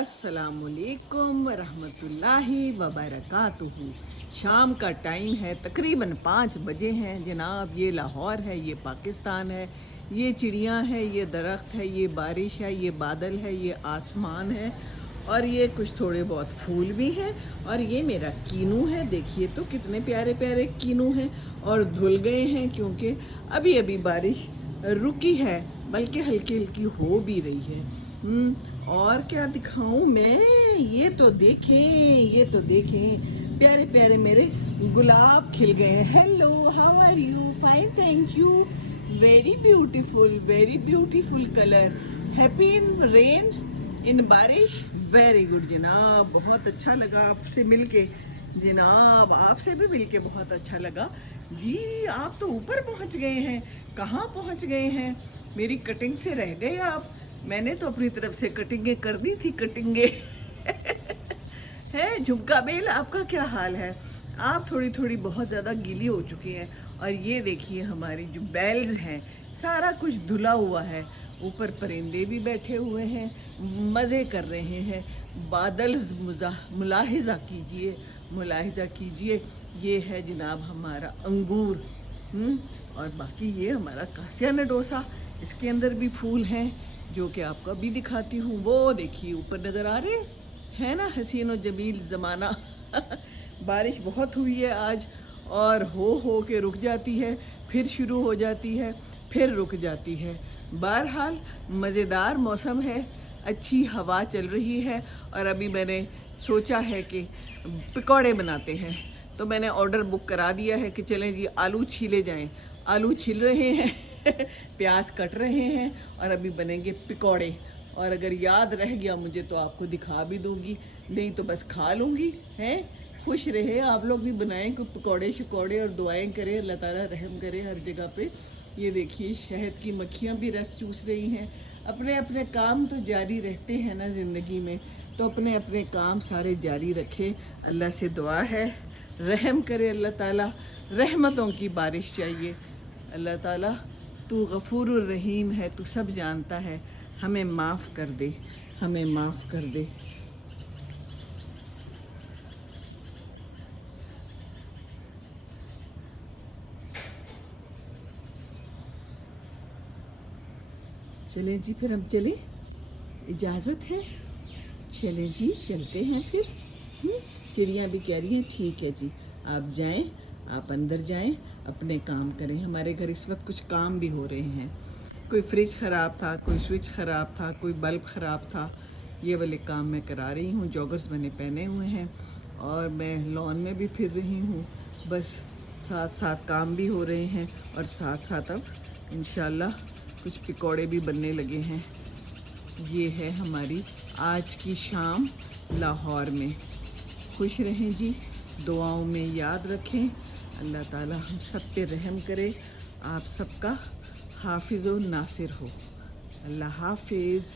अस्सलाम वालेकुम रहमतुल्लाहि व बरकातुहू। शाम का टाइम है, तकरीबन 5 बजे हैं जनाब। ये लाहौर है, ये पाकिस्तान है, ये चिड़ियाँ हैं, ये दरख्त है, ये बारिश है, ये बादल है, ये आसमान है और ये कुछ थोड़े बहुत फूल भी हैं। और ये मेरा कीनू है, देखिए तो कितने प्यारे प्यारे कीनू हैं और धुल गए हैं क्योंकि अभी अभी बारिश रुकी है, बल्कि हल्की हल्की हो भी रही है। और क्या दिखाऊं मैं, ये तो देखें प्यारे प्यारे मेरे गुलाब खिल गए हैं। Hello, how are you? Fine, thank you. Very beautiful colour. Happy in rain, in बारिश। वेरी गुड जनाब, बहुत अच्छा लगा आपसे मिलके जनाब। आपसे भी मिलके बहुत अच्छा लगा जी। आप तो ऊपर पहुंच गए हैं। कहाँ पहुंच गए हैं? मेरी कटिंग से रह गए आप। मैंने तो अपनी तरफ से कटिंगें कर दी थी, है झुमका बेल, आपका क्या हाल है? आप थोड़ी थोड़ी बहुत ज़्यादा गीली हो चुकी हैं। और ये देखिए हमारी जो बेल्स हैं, सारा कुछ धुला हुआ है। ऊपर परिंदे भी बैठे हुए हैं, मज़े कर रहे हैं। बादल मुलाहिजा कीजिए। ये है जनाब हमारा अंगूर। और बाकी ये हमारा कासिया नडोसा, इसके अंदर भी फूल हैं जो कि आपको अभी दिखाती हूँ। वो देखिए ऊपर नज़र आ रहे हैं ना, हसीन और जमील ज़माना। बारिश बहुत हुई है आज, और हो के रुक जाती है, फिर शुरू हो जाती है, फिर रुक जाती है। बहरहाल मज़ेदार मौसम है, अच्छी हवा चल रही है। और अभी मैंने सोचा है कि पकौड़े बनाते हैं, तो मैंने ऑर्डर बुक करा दिया है कि चलें जी आलू छीले जाएं। आलू छिल रहे हैं प्याज कट रहे हैं और अभी बनेंगे पकौड़े। और अगर याद रह गया मुझे तो आपको दिखा भी दूंगी, नहीं तो बस खा लूँगी। हैं, खुश रहे आप लोग भी, बनाएं कुछ पकौड़े शकौड़े और दुआएं करें, अल्लाह ताला रहम करे हर जगह पे। ये देखिए शहद की मक्खियाँ भी रस चूस रही हैं। अपने अपने काम तो जारी रहते हैं ना ज़िंदगी में, तो अपने अपने काम सारे जारी रखें। अल्लाह से दुआ है, रहम करे अल्लाह ताला, रहमतों की बारिश चाहिए। अल्लाह ताला तू गफूरुर रहीम है, तू सब जानता है, हमें माफ़ कर दे, हमें माफ़ कर दे। चलें जी, फिर हम चलें, इजाज़त है? चलें जी, चलते हैं फिर। चिड़ियाँ भी कह रही हैं ठीक है जी, आप जाएं, आप अंदर जाएं, अपने काम करें। हमारे घर इस वक्त कुछ काम भी हो रहे हैं। कोई फ्रिज ख़राब था, कोई स्विच ख़राब था, कोई बल्ब ख़राब था। ये वाले काम मैं करा रही हूँ। जॉगर्स मैंने पहने हुए हैं और मैं लॉन में भी फिर रही हूँ। बस साथ साथ काम भी हो रहे हैं और साथ साथ अब इंशाल्लाह कुछ पकौड़े भी बनने लगे हैं। ये है हमारी आज की शाम लाहौर में। खुश रहें जी, दुआओं में याद रखें। अल्लाह ताला हम सब पे रहम करे, आप सबका हाफिज़ व नासिर हो। अल्लाह हाफिज़।